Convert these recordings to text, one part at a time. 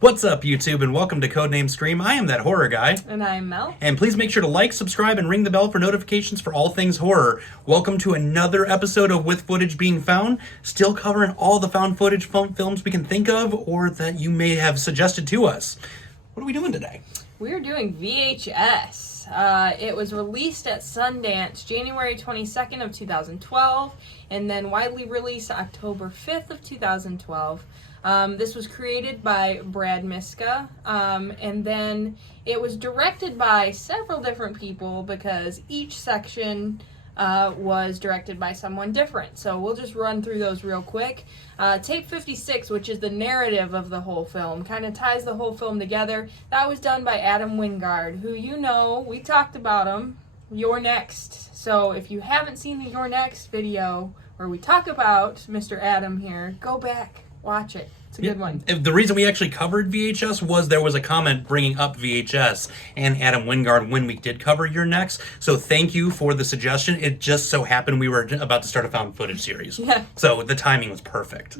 What's up, YouTube, and welcome to Codename Scream. I am that horror guy. And I'm Mel. And please make sure to like, subscribe, and ring the bell for notifications for all things horror. Welcome to another episode of With Footage Being Found, still covering all the found footage films we can think of or that you may have suggested to us. What are we doing today? We're doing VHS. It was released at Sundance January 22nd of 2012, and then widely released October 5th of 2012. This was created by Brad Miska, and then it was directed by several different people because each section was directed by someone different. So we'll just run through those real quick. Tape 56, which is the narrative of the whole film, kind of ties the whole film together. That was done by Adam Wingard, who you know, we talked about him, You're Next. So if you haven't seen the You're Next video where we talk about Mr. Adam here, go back, watch it. It's a good one. The reason we actually covered VHS was there was a comment bringing up VHS and Adam Wingard when we did cover Your Next. So thank you for the suggestion. It just so happened we were about to start a found footage series. Yeah. So the timing was perfect.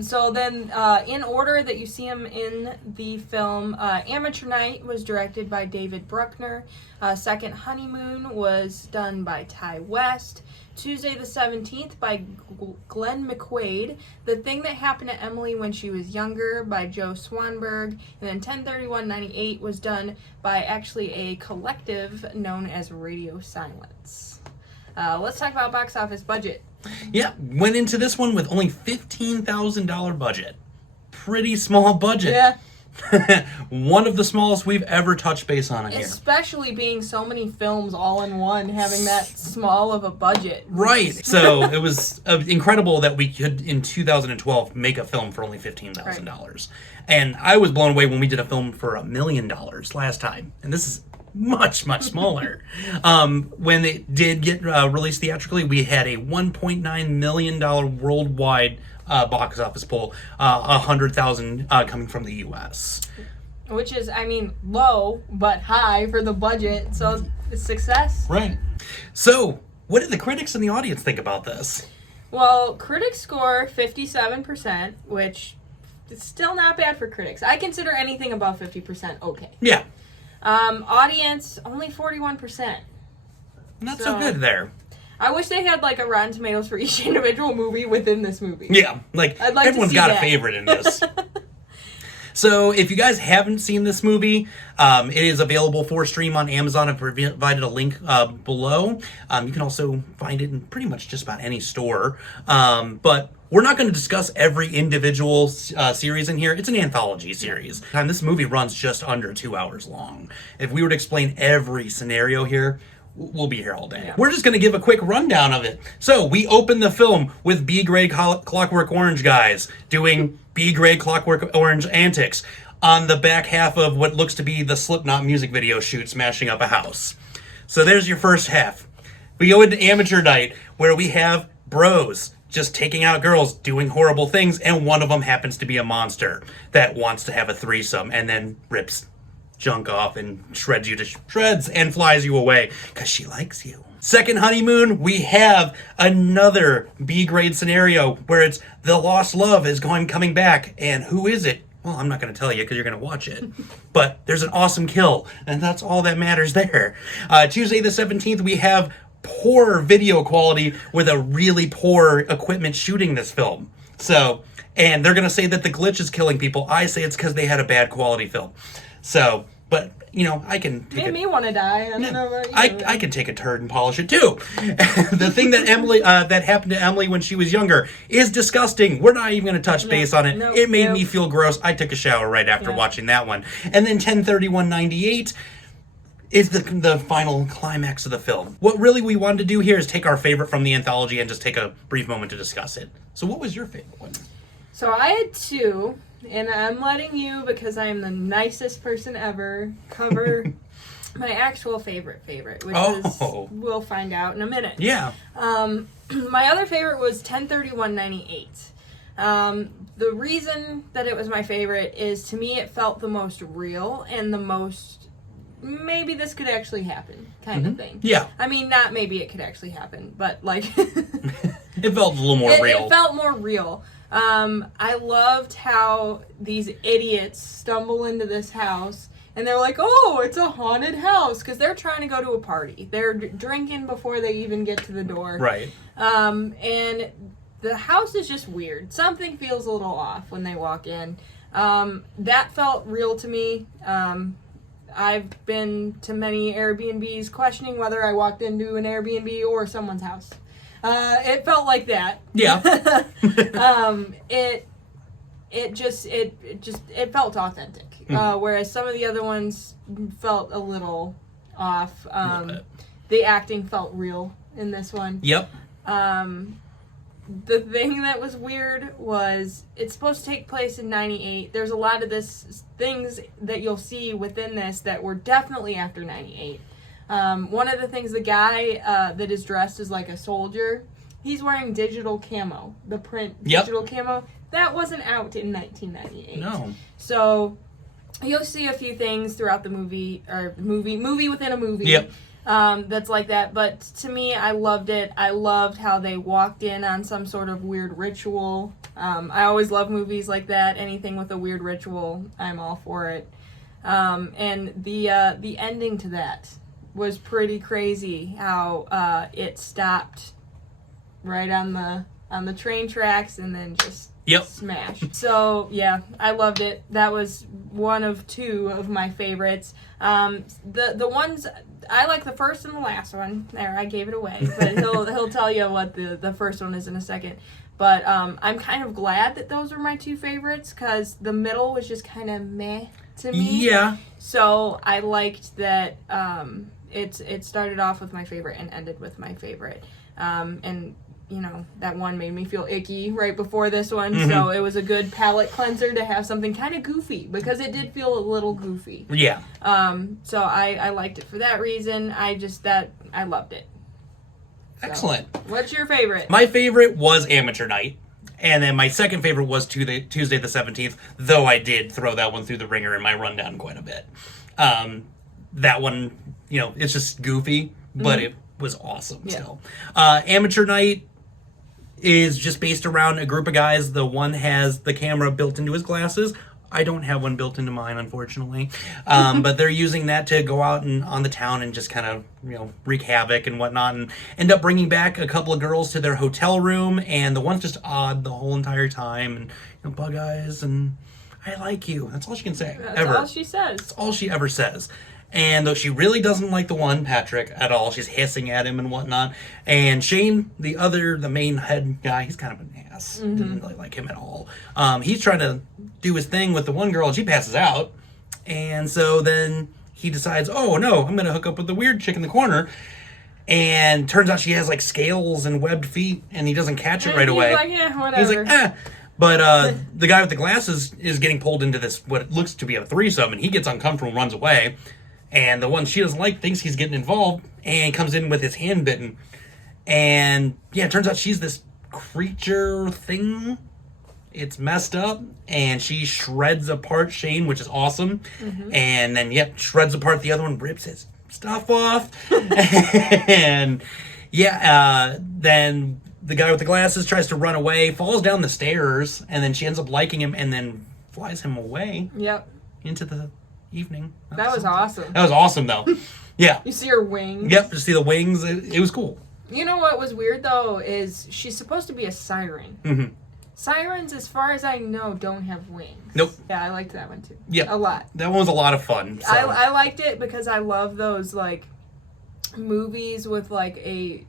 So then, in order that you see him in the film, Amateur Night was directed by David Bruckner. Second Honeymoon was done by Ty West. Tuesday the 17th by Glenn McQuaid. The Thing That Happened to Emily When She Was Younger by Joe Swanberg. And then 10/31/98 was done by actually a collective known as Radio Silence. Let's talk about box office budget. Yeah, went into this one with only $15,000 budget. Pretty small budget. Yeah. One of the smallest we've ever touched base on it here. Especially being so many films all in one, having that small of a budget. Right. So it was incredible that we could, in 2012, make a film for only $15,000. Right. And I was blown away when we did a film for $1 million last time. And this is much, much smaller. When it did get released theatrically, we had a $1.9 million worldwide box office pull, 100,000 coming from the U.S. Which is, I mean, low but high for the budget, so it's success. Right. So, what did the critics and the audience think about this? Well, critics score 57%, which is still not bad for critics. I consider anything above 50% okay. Yeah. Audience, only 41%. Not so good there. I wish they had like a Rotten Tomatoes for each individual movie within this movie. Yeah, like everyone's got a favorite in this. So if you guys haven't seen this movie, it is available for stream on Amazon. I've provided a link below. You can also find it in pretty much just about any store. But we're not going to discuss every individual series in here. It's an anthology series. And this movie runs just under 2 hours long. If we were to explain every scenario here, we'll be here all day. Yeah. We're just going to give a quick rundown of it. So, we open the film with B-grade Clockwork Orange guys doing B-grade Clockwork Orange antics on the back half of what looks to be the Slipknot music video shoot smashing up a house. So, there's your first half. We go into Amateur Night, where we have bros just taking out girls, doing horrible things, and one of them happens to be a monster that wants to have a threesome and then rips junk off and shreds you to shreds and flies you away because she likes you. Second Honeymoon, we have another B-grade scenario where it's the lost love is coming back, and who is it? Well, I'm not going to tell you because you're going to watch it. But there's an awesome kill, and that's all that matters there. Tuesday the 17th, we have poor video quality with a really poor equipment shooting this film. So, and they're going to say that the glitch is killing people. I say it's because they had a bad quality film. So, but, you know, I can take Made me want to die. I don't know about you. I can take a turd and polish it, too. The thing that that happened to Emily when she was younger is disgusting. We're not even going to touch base on it. It made me feel gross. I took a shower right after watching that one. And then 10/31/98 is the final climax of the film. What really we wanted to do here is take our favorite from the anthology and just take a brief moment to discuss it. So what was your favorite one? So I had two. And I'm letting you, because I am the nicest person ever, cover my actual favorite, which is, we'll find out in a minute. Yeah. My other favorite was 10/31/98. The reason that it was my favorite is, to me, it felt the most real and the most, maybe this could actually happen kind of thing. Yeah. I mean, not maybe it could actually happen, but like... It felt a little more real. It felt more real. I loved how these idiots stumble into this house and they're like, oh, it's a haunted house, because they're trying to go to a party. They're drinking before they even get to the door. Right. And the house is just weird. Something feels a little off when they walk in. That felt real to me. I've been to many Airbnbs questioning whether I walked into an Airbnb or someone's house. It felt like that. Yeah. It felt authentic. Whereas some of the other ones felt a little off. The acting felt real in this one. Yep. The thing that was weird was it's supposed to take place in 98. There's a lot of things that you'll see within this that were definitely after 98. One of the things, the guy that is dressed as like a soldier, he's wearing digital camo, the print digital camo. That wasn't out in 1998. No. So you'll see a few things throughout the movie, or movie within a movie. Yep. That's like that. But to me, I loved it. I loved how they walked in on some sort of weird ritual. I always love movies like that. Anything with a weird ritual, I'm all for it. And the ending to that was pretty crazy. How it stopped right on the train tracks and then just smashed. So yeah, I loved it. That was one of two of my favorites. The ones I like, the first and the last one. There, I gave it away, but he'll tell you what the first one is in a second. But I'm kind of glad that those were my two favorites, because the middle was just kind of meh to me. Yeah. So I liked that it started off with my favorite and ended with my favorite. And you know, that one made me feel icky right before this one, so it was a good palate cleanser to have something kind of goofy, because it did feel a little goofy. Yeah. So I liked it for that reason. I loved it. So, Excellent. what's your favorite? My favorite was Amateur Night. And then my second favorite was Tuesday the 17th, though I did throw that one through the ringer in my rundown quite a bit. That one, you know, it's just goofy, but it was awesome still. Amateur Night is just based around a group of guys. The one has the camera built into his glasses. I don't have one built into mine, unfortunately. But they're using that to go out and on the town and just kind of, you know, wreak havoc and whatnot, and end up bringing back a couple of girls to their hotel room, and the one's just odd the whole entire time, and, you know, bug eyes, and I like you. That's all she can say. That's ever. all she says. That's all she ever says. And though she really doesn't like the one, Patrick, at all, she's hissing at him and whatnot. And Shane, the main head guy, he's kind of an ass. Didn't really like him at all. He's trying to do his thing with the one girl, and she passes out. And so then he decides, oh no, I'm going to hook up with the weird chick in the corner. And turns out she has like scales and webbed feet, and he doesn't catch it right away. He's like, yeah, whatever. He's like, eh. But the guy with the glasses is getting pulled into this, what looks to be a threesome, and he gets uncomfortable and runs away. And the one she doesn't like thinks he's getting involved and comes in with his hand bitten. And yeah, it turns out she's this creature thing. It's messed up. And she shreds apart Shane, which is awesome. And then, shreds apart the other one, rips his stuff off. And then the guy with the glasses tries to run away, falls down the stairs, and then she ends up liking him and then flies him away. Yep. Into the evening. That was awesome. That was awesome, though. Yeah. You see her wings. Yep, to see the wings. It was cool. You know what was weird, though, is she's supposed to be a siren. Sirens, as far as I know, don't have wings. Nope. Yeah, I liked that one, too. Yeah. A lot. That one was a lot of fun. So. I liked it because I love those, like, movies with, like a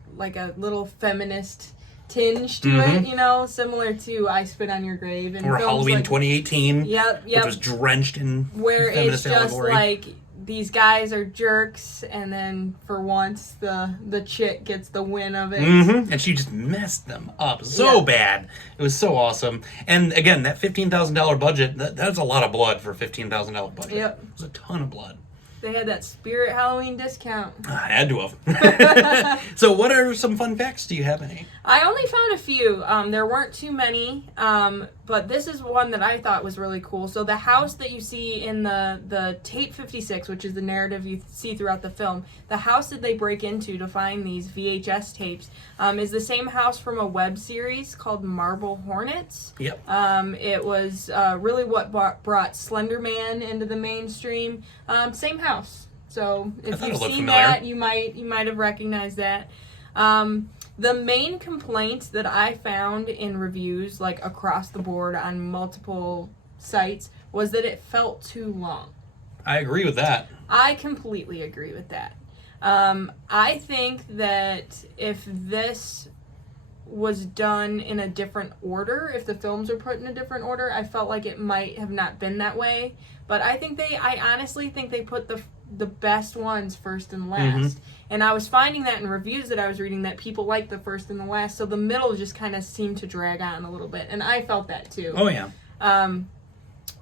little feminist tinge to it, you know, similar to I Spit on Your Grave and or Halloween like, 2018, yep, which was drenched in where feminist it's just allegory. like these guys are jerks, and then for once the chick gets the win of it, and she just messed them up so bad. It was so awesome. And again, that $15,000 budget, that's a lot of blood for a $15,000 budget. Yep, it was a ton of blood. They had that Spirit Halloween discount. I had to have. So what are some fun facts? Do you have any? I only found a few. There weren't too many. But this is one that I thought was really cool. So the house that you see in the tape 56, which is the narrative you see throughout the film, the house that they break into to find these VHS tapes is the same house from a web series called Marble Hornets. Yep. It was really what brought Slender Man into the mainstream. Same house. So if you've seen that, you might have recognized that. The main complaints that I found in reviews, like across the board on multiple sites, was that it felt too long. I agree with that. I completely agree with that. I think that if this was done in a different order, if the films were put in a different order, I felt like it might have not been that way. But I honestly think they put the best ones first and last. And I was finding that in reviews that I was reading that people like the first and the last, so the middle just kind of seemed to drag on a little bit. And I felt that too. Oh, yeah.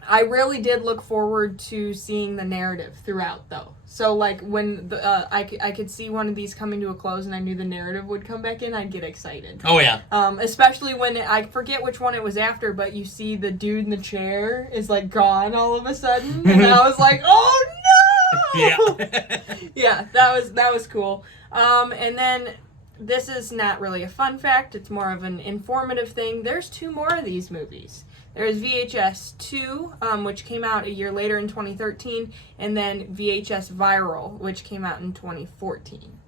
I really did look forward to seeing the narrative throughout, though. So, like, when I could see one of these coming to a close and I knew the narrative would come back in, I'd get excited. Oh, yeah. Especially when, I forget which one it was after, but you see the dude in the chair is, like, gone all of a sudden. And I was like, oh, no! Yeah. Yeah, that was cool. And then... this is not really a fun fact. It's more of an informative thing. There's 2 more of these movies. There's VHS 2, which came out a year later in 2013, and then VHS Viral, which came out in 2014.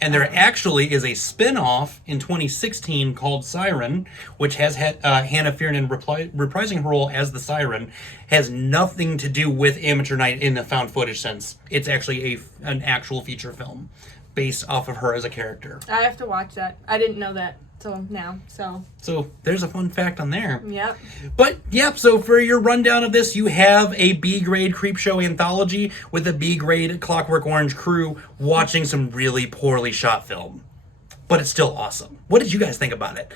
And there actually is a spin-off in 2016 called Siren, which has had Hannah Fearnan reprising her role as the Siren. Has nothing to do with Amateur Night in the found footage sense. It's actually an actual feature film based off of her as a character. I have to watch that. I didn't know that till now, so there's a fun fact on there. Yep. But, yep, so for your rundown of this, you have a B-grade Creepshow anthology with a B-grade Clockwork Orange crew watching some really poorly shot film. But it's still awesome. What did you guys think about it?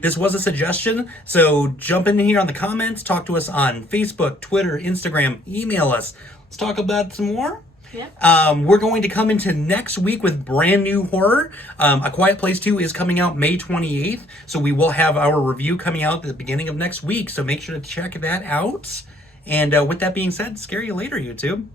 This was a suggestion, so jump in here on the comments, talk to us on Facebook, Twitter, Instagram, email us. Let's talk about it some more. Yeah. We're going to come into next week with brand new horror. A Quiet Place 2 is coming out May 28th, so we will have our review coming out at the beginning of next week, so make sure to check that out. And with that being said, scare you later, YouTube.